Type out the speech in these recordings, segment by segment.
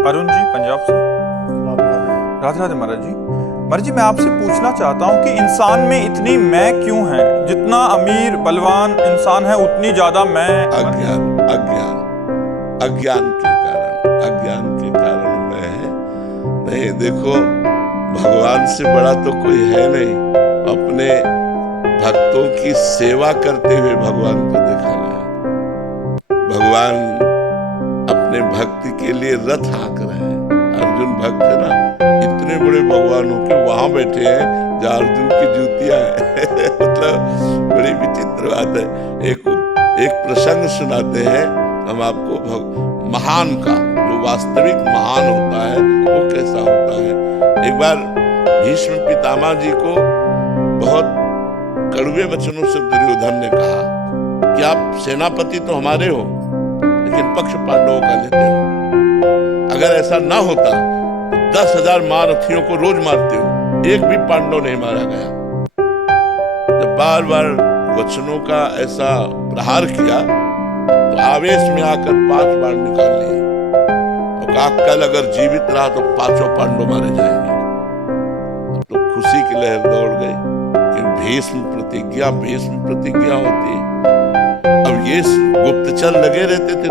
अरुण जी पंजाब से। राधे राधे महाराज जी। महाराज जी मैं आपसे पूछना चाहता हूँ कि इंसान में इतनी मैं क्यों है? जितना अमीर बलवान इंसान है उतनी ज्यादा मैं। अज्ञान अज्ञान अज्ञान के कारण मैं है। नहीं देखो, भगवान से बड़ा तो कोई है नहीं। अपने भक्तों की सेवा करते हुए भगवान को देखा गया। भगवान अपने भक्ति के लिए रथ हाँक रहे हैं। अर्जुन भक्त है ना, इतने बड़े भगवान होके वहां बैठे हैं जहाँ अर्जुन की जूतियां हैं। मतलब बड़ी विचित्र बात है। एक प्रसंग सुनाते हैं हम आपको, महान का जो वास्तविक महान होता है वो कैसा होता है। एक बार भीष्म पितामह जी को बहुत कड़वे वचनों से दुर्योधन ने कहा कि आप सेनापति तो हमारे हो लेकिन पक्ष पांडवों का लेते हो। अगर ऐसा ना होता तो 10,000 महारथियों को रोज मारते हो, एक भी पांडव नहीं मारा गया। जब बार बार वचनों का ऐसा प्रहार किया तो आवेश में आकर 5 बाण निकाल लिए और कहा कल अगर जीवित रहा तो 5 पांडव मारे जाएंगे। तो खुशी की लहर दौड़ गई कि भीष्म प्रतिज्ञा होती है। अब ये गुप्तचर लगे रहते थे,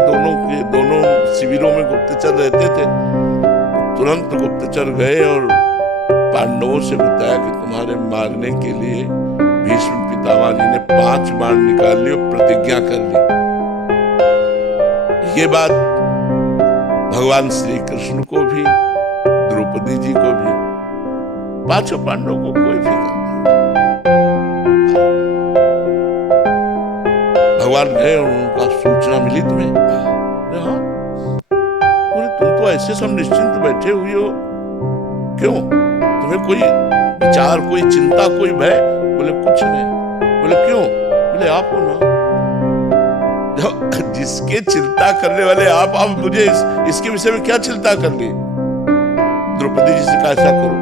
दोनों शिविरों में गुप्तचर रहते थे। तुरंत गुप्तचर गए और पांडवों से बताया कि तुम्हारे मारने के लिए भीष्म पितामह जी ने 5 बाण निकाल लिए और प्रतिज्ञा कर ली। ये बात भगवान श्री कृष्ण को भी, द्रौपदी जी को भी, 5 पांडवों को कोई फिक्र नहीं। भगवान गए और उनका सूचना मिली तुम्हें? हाँ, तुम तो ऐसे सब निश्चिंत बैठे हुए हो, क्यों? तुम्हें कोई विचार, कोई चिंता, कोई भय? बोले कुछ नहीं। बोले क्यों? बोले आप हो ना, जिसके चिंता करने वाले आप मुझे इसके विषय में क्या चिंता कर ली? द्रौपदी जी से कहा ऐसा करो,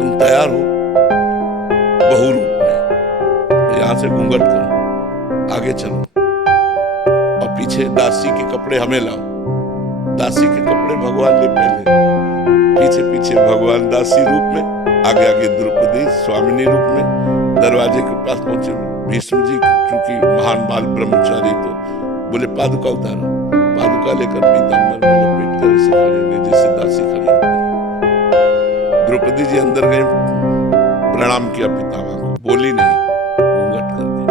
तुम तैयार हो बहू रूप में, यहां से घूंघट करो, आगे चलो और पीछे दासी के कपड़े हमें लाओ। दासी के कपड़े भगवान ले पहले, पीछे पीछे भगवान दासी रूप में, आगे आगे द्रौपदी स्वामिनी रूप में। दरवाजे के पास पहुंचे भीष्म जी, चूंकि महान बाल ब्रह्मचारी, तो बोले पादुका उतारो। पादुका लेकर पीताम्बर में लपेट कर ऐसे खड़े हुए जैसे दासी खड़ी होती है। द्रौपदी जी अंदर गए, प्रणाम किया पितामह को, बोली नहीं, घूंघट कर दी।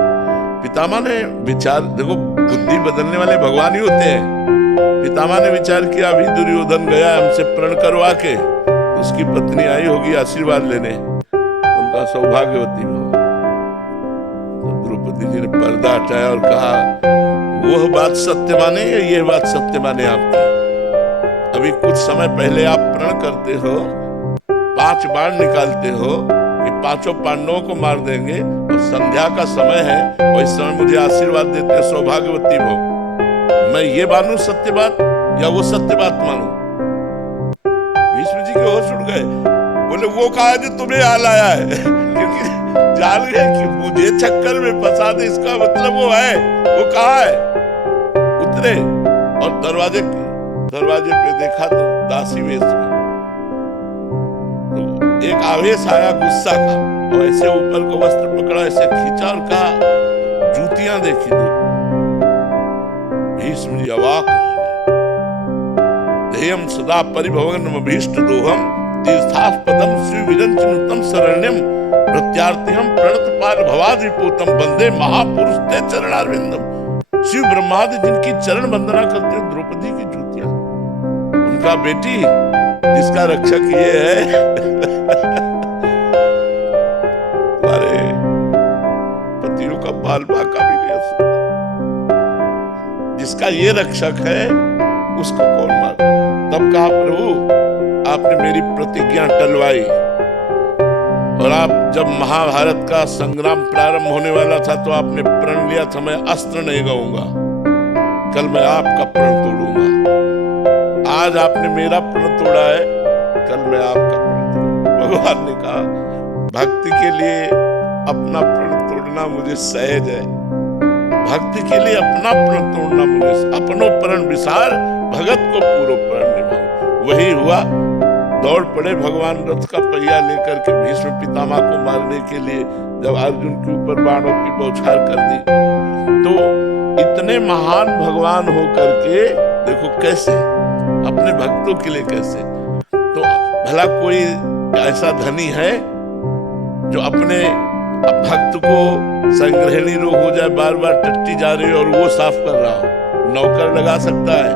पितामह ने विचार, देखो बुद्धि बदलने वाले भगवान ही होते हैं। पितामह ने विचार किया अभी दुर्योधन गया हमसे प्रण करवा के, तो उसकी पत्नी आई होगी आशीर्वाद लेने, उनका सौभाग्यवती हो। तो द्रौपदी जी ने पर्दा हटाया और कहा वह बात सत्य माने या यह बात सत्य माने आपकी? अभी कुछ समय पहले आप प्रण करते हो, 5 बाण निकालते हो कि 5 पांडवों को मार देंगे, और संध्या का समय है और इस समय मुझे आशीर्वाद देते हैं सौभाग्यवती भव। मैं ये मानूं सत्य बात या वो सत्य बात मानूं? भीष्म जी के होश उड़ गए। बोले वो कहा जो तुम्हें यहाँ लाया है, क्योंकि जान गए कि मुझे चक्कर में फंसा दे, इसका मतलब वो है। वो कहा है? उतरे और दरवाजे पे देखा तो दासी वेश में। तो एक आवेश आया गुस्सा का, और ऐसे ऊपर को वस्त्र पकड़ा, ऐसे खींचा और कहा जूतियां देखी तो। भीष्म जी अवाक रह गए। ध्येयम सदा परिभवनम अभीष्ट दोहम तीर्थास्पदम श्रीविरंचनुतम शरण्यम प्रत्यार्थिहम प्रणतपाल भवाद विपूतम वंदे महापुरुष ते चरणारविंदम। शिव ब्रह्मादि जिनकी चरण वंदना करते हो, द्रौपदी की जूतियां, उनका बेटी जिसका रक्षक ये है। तुम्हारे पतियों का बाल बाका भी नहीं हो, जिसका ये रक्षक है उसको कौन मार? तब कहा प्रभु आपने मेरी प्रतिज्ञा टलवाई, और आप जब महाभारत का संग्राम प्रारंभ होने वाला था तो आपने प्रण लिया था मैं अस्त्र नहीं गाऊंगा, कल मैं आपका प्रण तोड़ूंगा। आज आपने मेरा प्रण तोड़ा है, कल मैं आपका प्रण तोड़ूंगा। भगवान ने कहा भक्ति के लिए अपना प्रण तोड़ना मुझे सहज है, भक्ति के लिए अपना प्रण तोड़ना मुझे, अपनो प्रण विसार भगत को पूरो प्रण निभाऊं। वही हुआ, दौड़ पड़े भगवान रथ का पहिया लेकर के भीष्म पितामह को मारने के लिए। जब अर्जुन के ऊपर बाणों की बौछार कर दी, तो इतने महान भगवान होकर के देखो कैसे अपने भक्तों के लिए कैसे। तो भला कोई ऐसा धनी है जो अपने भक्त को संग्रहणी रोग हो जाए, बार बार टट्टी जा रही हो और वो साफ कर रहा हो, नौकर लगा सकता है,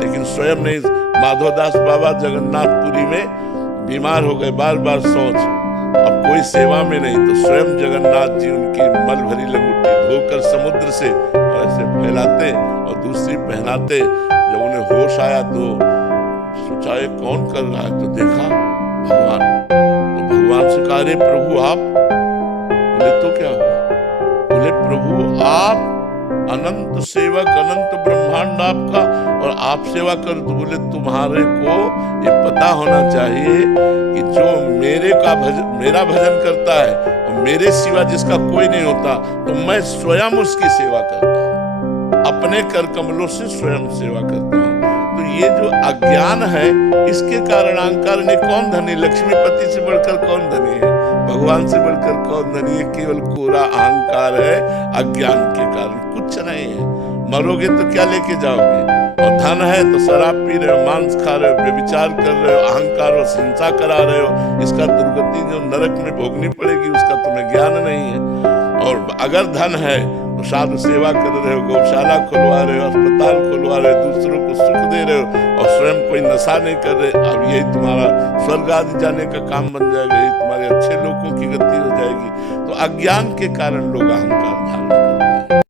लेकिन स्वयं नहीं। माधवदास बाबा जगन्नाथपुरी में बीमार हो गए, बार बार सोच, अब कोई सेवा में नहीं, तो स्वयं जगन्नाथ जी उनकी मल भरी लंगोटी धोकर समुद्र से ऐसे फैलाते और दूसरी पहनाते। जब उन्हें होश आया तो सोचा ये कौन कर रहा है, तो देखा भगवान। तो भगवान से कहा, अरे प्रभु आप। बोले तो क्या हुआ? बोले प्रभु आप अनंत सेवक, अनंत ब्रह्मांड आपका, और आप सेवा कर। तो बोले तुम्हारे को ये पता होना चाहिए कि जो मेरा भजन करता है और मेरे सिवा जिसका कोई नहीं होता, तो मैं स्वयं उसकी सेवा करता हूँ, अपने कर कमलों से स्वयं सेवा करता हूँ। तो ये जो अज्ञान है, इसके कारण अहंकार ने कौन धनी, लक्ष्मीपति से बढ़कर कौन धनी है, भगवान से बढ़कर कौन धनी है? केवल कोरा अहंकार है, अज्ञान के कारण कुछ नहीं है। मरोगे तो क्या लेके जाओगे? और धन है तो शराब पी रहे हो, मांस खा रहे हो, व्यभिचार कर रहे हो, अहंकार और हिंसा करा रहे हो। इसका दुर्गति जो नरक में भोगनी पड़ेगी, उसका तुम्हें ज्ञान नहीं है। और अगर धन है तो साधु सेवा कर रहे हो, गौशाला खुलवा रहे हो, अस्पताल खुलवा रहे हो, दूसरों को सुख दे रहे हो, और स्वयं कोई नशा नहीं कर रहे। अब यही तुम्हारा स्वर्ग आदि जाने का काम बन जाएगा, यही तुम्हारे अच्छे लोगों की गति हो जाएगी। तो अज्ञान के कारण लोग अहंकार धारण करते हैं।